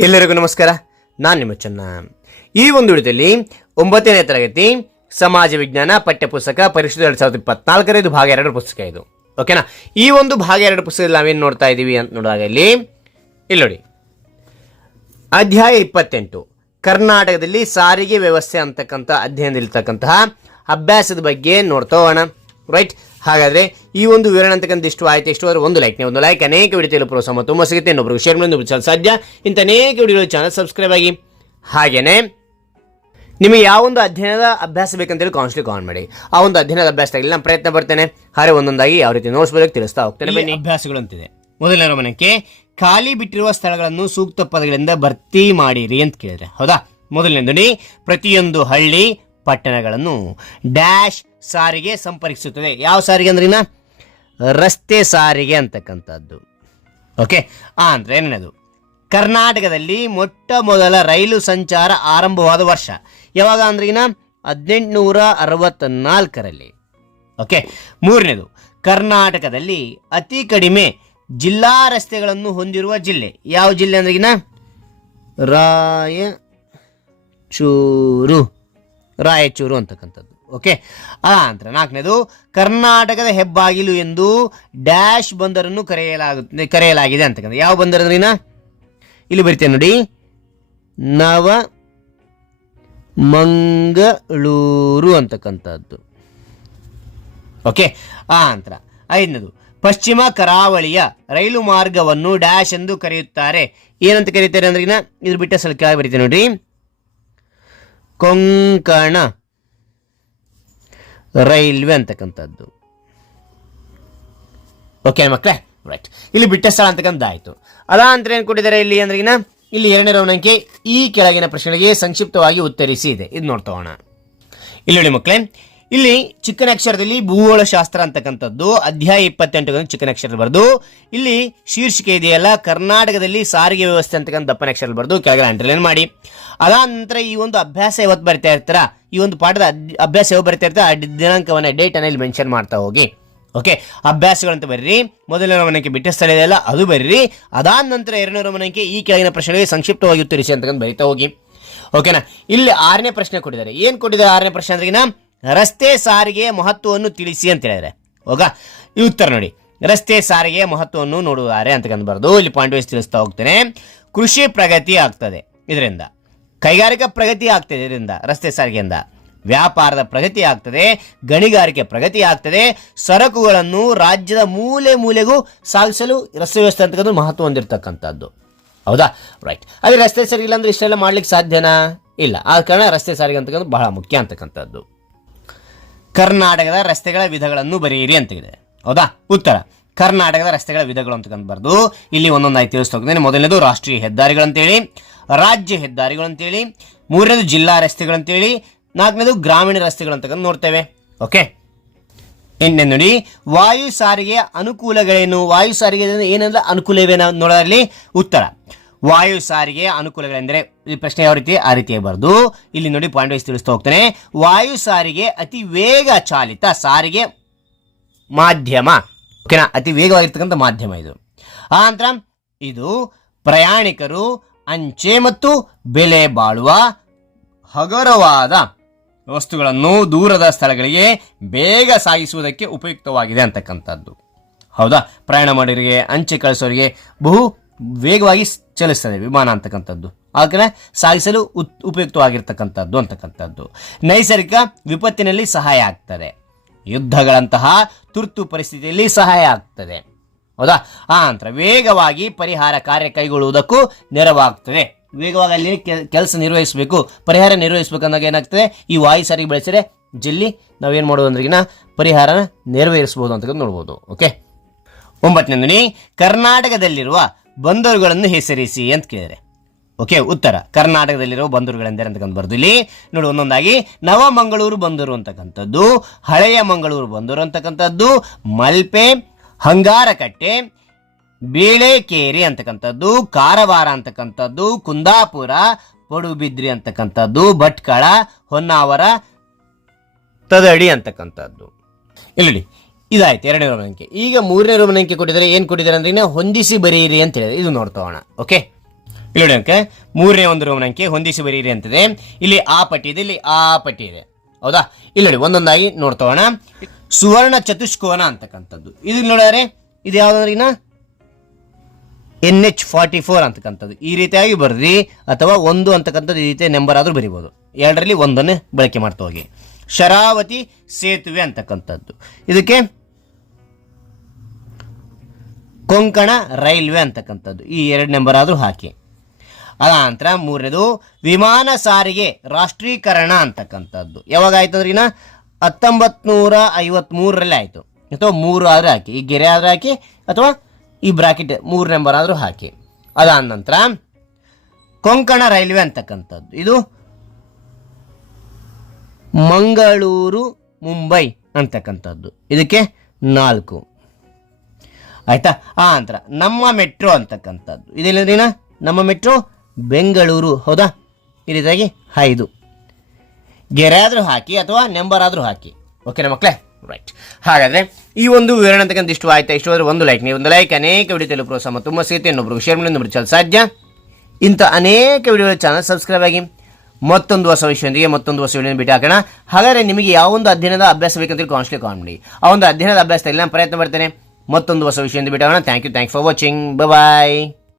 ಎಲ್ಲರಿಗೂ ನಮಸ್ಕಾರ. ನಾನು ನಿಮ್ಮ ಚೆನ್ನ. ಈ ಒಂದು ವಿಡಿಯೋದಲ್ಲಿ ಒಂಬತ್ತನೇ ತರಗತಿ ಸಮಾಜ ವಿಜ್ಞಾನ ಪಠ್ಯಪುಸ್ತಕ ಪರಿಶುದ್ಧ ಎರಡು ಸಾವಿರದ ಇಪ್ಪತ್ನಾಲ್ಕರ ಇದು ಭಾಗ ಎರಡು ಪುಸ್ತಕ ಇದು. ಓಕೆನಾ? ಈ ಒಂದು ಭಾಗ ಎರಡು ಪುಸ್ತಕದಲ್ಲಿ ನಾವೇನು ನೋಡ್ತಾ ಇದ್ದೀವಿ ಅಂತ ನೋಡುವಾಗ ಇಲ್ಲಿ ಇಲ್ಲಿ ನೋಡಿ. ಅಧ್ಯಾಯ ಇಪ್ಪತ್ತೆಂಟು. ಕರ್ನಾಟಕದಲ್ಲಿ ಸಾರಿಗೆ ವ್ಯವಸ್ಥೆ ಅಂತಕ್ಕಂಥ ಅಧ್ಯಯನದಲ್ಲಿರ್ತಕ್ಕಂತಹ ಅಭ್ಯಾಸದ ಬಗ್ಗೆ ನೋಡ್ತಾ ಹೋಗೋಣ. ರೈಟ್ ಹಾಗಾದ್ರೆ ಈ ಒಂದು ವಿವರಣ ಅಂತಕ್ಕಂಥ ಇಷ್ಟು ಆಯ್ತು. ಎಷ್ಟು ಆದರೆ ಒಂದು ಲೈಕ್ ಒಂದು ಲೈಕ್ ಅನೇಕ ವಿಡಿಯೋ ಪ್ರೋತ್ಸಾಹ ತುಂಬ ಸಿಗುತ್ತೆ. ಇನ್ನೊಬ್ರಿಗೆ ಶೇರ್ ಮಾಡಿ ಸಾಧ್ಯ. ಇಂಥ ಅನೇಕ ವಿಡಿಯೋ ಚಾನಲ್ ಸಬ್ಸ್ಕ್ರೈಬ್ ಆಗಿ. ಹಾಗೇನೆ ನಿಮಗೆ ಯಾವ ಒಂದು ಅಧ್ಯಯನದ ಅಭ್ಯಾಸ ಬೇಕಂತೇಳಿ ಕಾನ್ಸ್ಟ್ಲಿ ಕಾನ್ ಮಾಡಿ. ಆ ಒಂದು ಅಧ್ಯಯನದ ಅಭ್ಯಾಸದಲ್ಲಿ ನಾನು ಪ್ರಯತ್ನ ಪಡ್ತೇನೆ. ಹಾಗೆ ಒಂದೊಂದಾಗಿ ಯಾವ ರೀತಿ ನೋಟ್ಸ್ ಬರೋಕ್ಕೆ ತಿಳಿಸ್ತಾ ಹೋಗ್ತೇನೆ. ಬನ್ನಿ. ಅಭ್ಯಾಸಗಳು ಅಂತಿದೆ ಮೊದಲನೇ ಗಮನಕ್ಕೆ ಖಾಲಿ ಬಿಟ್ಟಿರುವ ಸ್ಥಳಗಳನ್ನು ಸೂಕ್ತ ಪದಗಳಿಂದ ಭರ್ತಿ ಮಾಡಿರಿ ಅಂತ ಕೇಳಿದ್ರೆ ಹೌದಾ? ಮೊದಲನೇದು ಪ್ರತಿಯೊಂದು ಹಳ್ಳಿ ಪಟ್ಟಣಗಳನ್ನು ಡ್ಯಾಶ್ ಸಾರಿಗೆ ಸಂಪರ್ಕಿಸುತ್ತದೆ. ಯಾವ ಸಾರಿಗೆ ಅಂದ್ರಿನ ರಸ್ತೆ ಸಾರಿಗೆ ಅಂತಕ್ಕಂಥದ್ದು. ಓಕೆ ಅಂದ್ರೆ ಏನದು ಕರ್ನಾಟಕದಲ್ಲಿ ಮೊಟ್ಟ ಮೊದಲ ರೈಲು ಸಂಚಾರ ಆರಂಭವಾದ ವರ್ಷ. ಯಾವಾಗ ಅಂದ್ರಿನ ಹದಿನೆಂಟುನೂರ ಅರವತ್ನಾಲ್ಕರಲ್ಲಿ ಓಕೆ ಮೂರನೇದು, ಕರ್ನಾಟಕದಲ್ಲಿ ಅತಿ ಕಡಿಮೆ ಜಿಲ್ಲಾ ರಸ್ತೆಗಳನ್ನು ಹೊಂದಿರುವ ಜಿಲ್ಲೆ. ಯಾವ ಜಿಲ್ಲೆ ಅಂದ್ರಿಗಿನ ರಾಯಚೂರು. ರಾಯಚೂರು ಅಂತಕ್ಕಂಥದ್ದು. ಓಕೆ? ಆ ನಂತರ ನಾಲ್ಕನೇದು, ಕರ್ನಾಟಕದ ಹೆಬ್ಬಾಗಿಲು ಎಂದು ಡ್ಯಾಶ್ ಬಂದರನ್ನು ಕರೆಯಲಾಗುತ್ತೆ ಕರೆಯಲಾಗಿದೆ ಅಂತಕ್ಕಂಥ ಯಾವ ಬಂದರ ಅಂದ್ರಿನ ಇಲ್ಲಿ ಬರ್ತೇನೆ ನೋಡಿ. ನವ ಮಂಗಳೂರು ಅಂತಕ್ಕಂಥದ್ದು. ಓಕೆ? ಆ ನಂತರ ಐದನೇದು, ಪಶ್ಚಿಮ ಕರಾವಳಿಯ ರೈಲು ಮಾರ್ಗವನ್ನು ಡ್ಯಾಶ್ ಎಂದು ಕರೆಯುತ್ತಾರೆ. ಏನಂತ ಕರೀತಾರೆ ಅಂದ್ರೆ ಇದ್ರು ಬಿಟ್ಟ ಸಲಕ್ಕೆ ಬರೀತೀನಿ ನೋಡ್ರಿ ಕೊಂಕಣ. ರೈಲ್ವೆ ಅಂತಕ್ಕಂಥದ್ದು. ಓಕೆ ಮಕ್ಕಳೇ ರೈಟ್ ಇಲ್ಲಿ ಬಿಟ್ಟ ಸ್ಥಳ ಅಂತಕ್ಕಂಥ ಆಯಿತು ಅದ ಅಂತ ಏನು ಕೊಟ್ಟಿದ್ದಾರೆ ಇಲ್ಲಿ ಅಂದ್ರೆ ಇಲ್ಲಿ ಎರಡನೇ ರೌನಂಕೆ ಈ ಕೆಳಗಿನ ಪ್ರಶ್ನೆಗಳಿಗೆ ಸಂಕ್ಷಿಪ್ತವಾಗಿ ಉತ್ತರಿಸಿ ಇದೆ. ಇದು ನೋಡ್ತಾ ಹೋಗೋಣ. ಇಲ್ಲಿ ನೋಡಿ ಮಕ್ಕಳೇ ಇಲ್ಲಿ ಚಿಕ್ಕನ ಅಕ್ಷರದಲ್ಲಿ ಭೂಗೋಳ ಶಾಸ್ತ್ರ ಅಂತಕ್ಕಂಥದ್ದು. ಅಧ್ಯಾಯ ಇಪ್ಪತ್ತೆಂಟು ಚಿಕ್ಕನ ಅಕ್ಷರ ಬರೆದು, ಇಲ್ಲಿ ಶೀರ್ಷಿಕೆ ಇದೆಯಲ್ಲ, ಕರ್ನಾಟಕದಲ್ಲಿ ಸಾರಿಗೆ ವ್ಯವಸ್ಥೆ ಅಂತಕ್ಕಂಥ ದಪ್ಪನ ಅಕ್ಷರ ಬರೆದು ಕೆಳಗಡೆ ಅಂಡರ್ಲೈನ್ ಮಾಡಿ. ಅದಾದ ನಂತರ ಈ ಒಂದು ಅಭ್ಯಾಸ ಯಾವತ್ತು ಬರ್ತಾ ಇರ್ತಾರ? ಈ ಒಂದು ಪಾಠದ ಅಭ್ಯಾಸ ಯಾವ ಬರ್ತಾ ಇರ್ತಾರೆ? ಆ ದಿನಾಂಕವನ್ನ ಡೇಟ್ ಅನ್ನ ಇಲ್ಲಿ ಮೆನ್ಷನ್ ಮಾಡ್ತಾ ಹೋಗಿ. ಓಕೆ ಅಭ್ಯಾಸಗಳಂತ ಬರ್ರಿ. ಮೊದಲನೇ ಮನೆಗೆ ಬಿಟ್ಟ ಸ್ಥಳ ಇದೆಯಲ್ಲ, ಅದು ಬರ್ರಿ. ಅದಾದ ನಂತರ ಎರಡನೇ ಮನೆಗೆ ಈ ಕೆಳಗಿನ ಪ್ರಶ್ನೆಗಳಿಗೆ ಸಂಕ್ಷಿಪ್ತವಾಗಿ ಉತ್ತರಿಸಿ ಅಂತಕ್ಕಂಥ ಬರೀತಾ ಹೋಗಿ. ಓಕೆನಾ ಇಲ್ಲಿ ಆರನೇ ಪ್ರಶ್ನೆ ಕೊಟ್ಟಿದ್ದಾರೆ. ಏನು ಕೊಟ್ಟಿದ್ದಾರೆ ಆರನೇ ಪ್ರಶ್ನೆ ಅಂದ್ರೆ ರಸ್ತೆ ಸಾರಿಗೆಯ ಮಹತ್ವವನ್ನು ತಿಳಿಸಿ ಅಂತ ಹೇಳಿದರೆ. ಹೋಗ, ಈ ಉತ್ತರ ನೋಡಿ. ರಸ್ತೆ ಸಾರಿಗೆ ಮಹತ್ವವನ್ನು ನೋಡುವಾರೆ ಅಂತ ಬರೆದು ಇಲ್ಲಿ ಪಾಯಿಂಟ್ ವೈಸ್ ತಿಳಿಸ್ತಾ ಹೋಗ್ತೇನೆ. ಕೃಷಿ ಪ್ರಗತಿ ಆಗ್ತದೆ ಇದರಿಂದ. ಕೈಗಾರಿಕಾ ಪ್ರಗತಿ ಆಗ್ತದೆ ಇದರಿಂದ, ರಸ್ತೆ ಸಾರಿಗೆಯಿಂದ. ವ್ಯಾಪಾರದ ಪ್ರಗತಿ ಆಗ್ತದೆ, ಗಣಿಗಾರಿಕೆ ಪ್ರಗತಿ ಆಗ್ತದೆ. ಸರಕುಗಳನ್ನು ರಾಜ್ಯದ ಮೂಲೆ ಮೂಲೆಗೂ ಸಾಗಿಸಲು ರಸ್ತೆ ವ್ಯವಸ್ಥೆ ಅಂತಕ್ಕಂಥ ಮಹತ್ವ ಹೊಂದಿರತಕ್ಕಂಥದ್ದು. ಹೌದಾ? ರೈಟ್ ಅದೇ ರಸ್ತೆ ಸಾರಿಗೆ ಇಲ್ಲ ಅಂದ್ರೆ ಇಷ್ಟೆಲ್ಲ ಮಾಡ್ಲಿಕ್ಕೆ ಸಾಧ್ಯನಾ? ಇಲ್ಲ. ಆ ಕಾರಣ ರಸ್ತೆ ಸಾರಿಗೆ ಅಂತಕ್ಕಂಥ ಬಹಳ ಮುಖ್ಯ ಅಂತಕ್ಕಂಥದ್ದು. ಕರ್ನಾಟಕದ ರಸ್ತೆಗಳ ವಿಧಗಳನ್ನು ಬರೆಯಿರಿ ಅಂತ ಇದೆ ಹೌದಾ? ಉತ್ತರ. ಕರ್ನಾಟಕದ ರಸ್ತೆಗಳ ವಿಧಗಳು ಅಂತಕ್ಕಂಥ ಬರ್ದು ಇಲ್ಲಿ ಒಂದೊಂದಾಗಿ ತಿಳಿಸ್ತಾ ಹೋಗ್ತೇನೆ. ಮೊದಲನೇದು ರಾಷ್ಟ್ರೀಯ ಹೆದ್ದಾರಿಗಳಂತೇಳಿ ರಾಜ್ಯ ಹೆದ್ದಾರಿಗಳಂತೇಳಿ ಮೂರನೇದು ಜಿಲ್ಲಾ ರಸ್ತೆಗಳಂತೇಳಿ ನಾಲ್ಕನೇದು ಗ್ರಾಮೀಣ ರಸ್ತೆಗಳಂತಕ್ಕಂಥ ನೋಡ್ತೇವೆ. ಓಕೆ? ಎಂಟನೇ ನೋಡಿ, ವಾಯು ಸಾರಿಗೆಯ ಅನುಕೂಲಗಳೇನು? ವಾಯು ಸಾರಿಗೆ ಏನಂದ್ರೆ ಅನುಕೂಲವೇನ ನೋಡೋದ್ರಲ್ಲಿ? ಉತ್ತರ. ವಾಯು ಸಾರಿಗೆ ಅನುಕೂಲಗಳೆಂದರೆ ಈ ಪ್ರಶ್ನೆ ಯಾವ ರೀತಿ? ಆ ರೀತಿ ಬರೆದು ಇಲ್ಲಿ ನೋಡಿ ಪಾಯಿಂಟ್ ವೈಸ್ ತಿಳಿಸ್ತಾ ಹೋಗ್ತಾನೆ. ವಾಯು ಸಾರಿಗೆ ಅತಿ ವೇಗ ಚಾಲಿತ ಸಾರಿಗೆ ಮಾಧ್ಯಮ. ಓಕೆನಾ ಅತಿ ವೇಗವಾಗಿರ್ತಕ್ಕಂಥ ಮಾಧ್ಯಮ ಇದು. ಆ ನಂತರ ಇದು ಪ್ರಯಾಣಿಕರು ಅಂಚೆ ಮತ್ತು ಬೆಲೆ ಬಾಳುವ ಹಗುರವಾದ ವಸ್ತುಗಳನ್ನು ದೂರದ ಸ್ಥಳಗಳಿಗೆ ಬೇಗ ಸಾಗಿಸುವುದಕ್ಕೆ ಉಪಯುಕ್ತವಾಗಿದೆ ಅಂತಕ್ಕಂಥದ್ದು. ಹೌದಾ? ಪ್ರಯಾಣ ಮಾಡೋರಿಗೆ, ಅಂಚೆ ಕಳಿಸೋರಿಗೆ ಬಹು ವೇಗವಾಗಿ ಚಲಿಸ್ತದೆ ವಿಮಾನ ಅಂತಕ್ಕಂಥದ್ದು. ಆದರೆ ಸಾಗಿಸಲು ಉತ್, ಉಪಯುಕ್ತವಾಗಿರ್ತಕ್ಕಂಥದ್ದು ಅಂತಕ್ಕಂಥದ್ದು. ನೈಸರ್ಗಿಕ ವಿಪತ್ತಿನಲ್ಲಿ ಸಹಾಯ ಆಗ್ತದೆ. ಯುದ್ಧಗಳಂತಹ ತುರ್ತು ಪರಿಸ್ಥಿತಿಯಲ್ಲಿ ಸಹಾಯ ಆಗ್ತದೆ. ಹೌದಾ? ಆ ನಂತರ ವೇಗವಾಗಿ ಪರಿಹಾರ ಕಾರ್ಯ ಕೈಗೊಳ್ಳುವುದಕ್ಕೂ ನೆರವಾಗ್ತದೆ. ವೇಗವಾಗಿ ಅಲ್ಲಿ ಕೆಲಸ ನಿರ್ವಹಿಸಬೇಕು, ಪರಿಹಾರ ನಿರ್ವಹಿಸಬೇಕು ಅಂದಾಗ ಏನಾಗ್ತದೆ? ಈ ವಾಯು ಸಾರಿಗೆ ಬೆಳೆಸಿದ್ರೆ ಜಲ್ಲಿ ನಾವೇನು ಮಾಡೋದು ಅಂದ್ರಿಗಿನ ಪರಿಹಾರನ ನೆರವೇರಿಸಬಹುದು ಅಂತ ನೋಡ್ಬೋದು. ಓಕೆ ಒಂಬತ್ತನೇ ಕರ್ನಾಟಕದಲ್ಲಿರುವ ಬಂದರುಗಳನ್ನು ಹೆಸರಿಸಿ ಅಂತ ಕೇಳಿದರೆ. ಓಕೆ, ಉತ್ತರ. ಕರ್ನಾಟಕದಲ್ಲಿರುವ ಬಂದರುಗಳೆಂದರೆ ಅಂತಕ್ಕಂಥ ಬರ್ದು ಇಲ್ಲಿ. ನೋಡಿ, ಒಂದೊಂದಾಗಿ, ನವಮಂಗಳೂರು ಬಂದರು ಅಂತಕ್ಕಂಥದ್ದು, ಹಳೆಯ ಮಂಗಳೂರು ಬಂದರು ಅಂತಕ್ಕಂಥದ್ದು, ಮಲ್ಪೆ, ಹಂಗಾರಕಟ್ಟೆ, ಬೇಳೆಕೇರಿ ಅಂತಕ್ಕಂಥದ್ದು, ಕಾರವಾರ ಅಂತಕ್ಕಂಥದ್ದು, ಕುಂದಾಪುರ, ಪಡುಬಿದ್ರಿ ಅಂತಕ್ಕಂಥದ್ದು, ಭಟ್ಕಳ, ಹೊನ್ನಾವರ, ತದಡಿ ಅಂತಕ್ಕಂಥದ್ದು. ಇಲ್ಲಿ ಇದಾಯ್ತು, ಎರಡನೇ ರೋಮನಂಕೆ ಈಗ ಮೂರನೇ ರೋಮನಂಕೆ ಕೊಟ್ಟಿದ್ದಾರೆ, ಏನು ಕೊಟ್ಟಿದ್ದಾರೆ ಅಂದ್ರೆ ಹೊಂದಿಸಿ ಬರೀರಿ ಅಂತ ಹೇಳಿದ್ರೆ ಇದು ನೋಡ್ತೋಣ ಓಕೆ? ಇಲ್ಲಿ ನೋಡಿ ಅಂಕೆ, ಮೂರನೇ ಒಂದು ರೋಮನ್ ಅಂಕೆ ಹೊಂದಿಸಿ ಬರೀರಿ ಅಂತಿದೆ. ಇಲ್ಲಿ ಆ ಪಟ್ಟಿ ಇದೆ, ಇಲ್ಲಿ ಆ ಪಟ್ಟಿ ಇದೆ. ಹೌದಾ? ಇಲ್ಲಿ ನೋಡಿ, ಒಂದೊಂದಾಗಿ ನೋಡ್ತೋಣ ಸುವರ್ಣ ಚತುಷ್ಕೋನ ಅಂತಕ್ಕಂಥದ್ದು. ಇದು ನೋಡಿದ್ರೆ ಇದು ಯಾವ್ದಾದ್ರಿನ ಎನ್ ಎಚ್ ಫಾರ್ಟಿ ಫೋರ್ ಅಂತಕ್ಕಂಥದ್ದು. ಈ ರೀತಿಯಾಗಿ ಬರ್ರಿ ಅಥವಾ ಒಂದು ಅಂತಕ್ಕಂಥದ್ದು ಈ ರೀತಿಯ ನಂಬರ್ ಆದರೂ ಬರಿಬೋದು. ಎರಡರಲ್ಲಿ ಒಂದನ್ನು ಬಳಕೆ ಮಾಡ್ತಾ ಹೋಗಿ. ಶರಾವತಿ ಸೇತುವೆ ಅಂತಕ್ಕಂಥದ್ದು. ಇದಕ್ಕೆ ಕೊಂಕಣ ರೈಲ್ವೆ ಅಂತಕ್ಕಂಥದ್ದು. ಈ ಎರಡು ನಂಬರ್ ಆದರೂ ಹಾಕಿ. ಅದಾನಂತರ ಮೂರನೇದು ವಿಮಾನ ಸಾರಿಗೆ ರಾಷ್ಟ್ರೀಕರಣ ಅಂತಕ್ಕಂಥದ್ದು. ಯಾವಾಗ ಆಯ್ತು ಅಂದ್ರೆ ಇನ್ನ ಹತ್ತೊಂಬತ್ತು ನೂರ ಐವತ್ತ್ಮೂರರಲ್ಲಿ ಆಯಿತು. ಅಥವಾ ಮೂರು ಆದರೂ ಹಾಕಿ. ಈ ಗೆರೆ ಆದರೂ ಹಾಕಿ ಅಥವಾ ಈ ಬ್ರಾಕೆಟ್ ಮೂರು ನಂಬರ್ ಆದರೂ ಹಾಕಿ. ಅದಾದ ನಂತರ ಕೊಂಕಣ ರೈಲ್ವೆ ಅಂತಕ್ಕಂಥದ್ದು. ಇದು ಮಂಗಳೂರು, ಮುಂಬೈ ಅಂತಕ್ಕಂಥದ್ದು. ಇದಕ್ಕೆ ನಾಲ್ಕು. ಆಯ್ತಾ? ಆ ನಂತರ ನಮ್ಮ ಮೆಟ್ರೋ ಅಂತಕ್ಕಂಥದ್ದು. ಇದೆಲ್ಲದಿನ ನಮ್ಮ ಮೆಟ್ರೋ ಬೆಂಗಳೂರು, ಹೌದಾ? ಈ ರೀತಿಯಾಗಿ ಐದು. ಗೆರೆ ಆದರೂ ಹಾಕಿ ಅಥವಾ ನಂಬರ್ ಆದರೂ ಹಾಕಿ ಓಕೆನಾ ಮಕ್ಕಳೇ ರೈಟ್ ಹಾಗಾದರೆ ಈ ಒಂದು ವಿವರಣೆ ಅಂತಕ್ಕಂಥ ಇಷ್ಟು ಆಯ್ತಾ? ಇಷ್ಟು ಆದರೆ ಒಂದು ಲೈಕ್ ನೀವು ಒಂದು ಲೈಕ್ ಅನೇಕ ವಿಡಿಯೋ ತಲುಪುವ ಪ್ರೋತ್ಸಾಹ ತುಂಬ ಸಿಗುತ್ತೆ ಇನ್ನೊಬ್ರು ಶೇರ್ ಮಾಡಿ ಸಾಧ್ಯ ಇಂಥ ಅನೇಕ ವಿಡಿಯೋಗಳ ಚಾನಲ್ ಸಬ್ಸ್ಕ್ರೈಬ್ ಆಗಿ ಮತ್ತೊಂದು ಹೊಸ ವಿಷಯದೊಂದಿಗೆ ಮತ್ತೊಂದು ಹೊಸ ವಿಡಿಯೋ ಬಿಟ್ಟು ಹಾಕೋಣ. ಹಾಗಾದರೆ ನಿಮಗೆ ಯಾವೊಂದು ಅಧ್ಯಯನದ ಅಭ್ಯಾಸ ಬೇಕಂತ ಕಾನ್ಸ್ಟ್ಲಿ ಕಾನ್ಬಿಡಿ ಆ ಒಂದು ಅಧ್ಯಯನದ ಅಭ್ಯಾಸದಲ್ಲಿ ನಾನು ಪ್ರಯತ್ನ ಮಾಡ್ತೇನೆ ಮತ್ತೊಂದು ಹೊಸ ವಿಷಯದಿಂದ ಬಿಟ್ಟು thank you thank for watching bye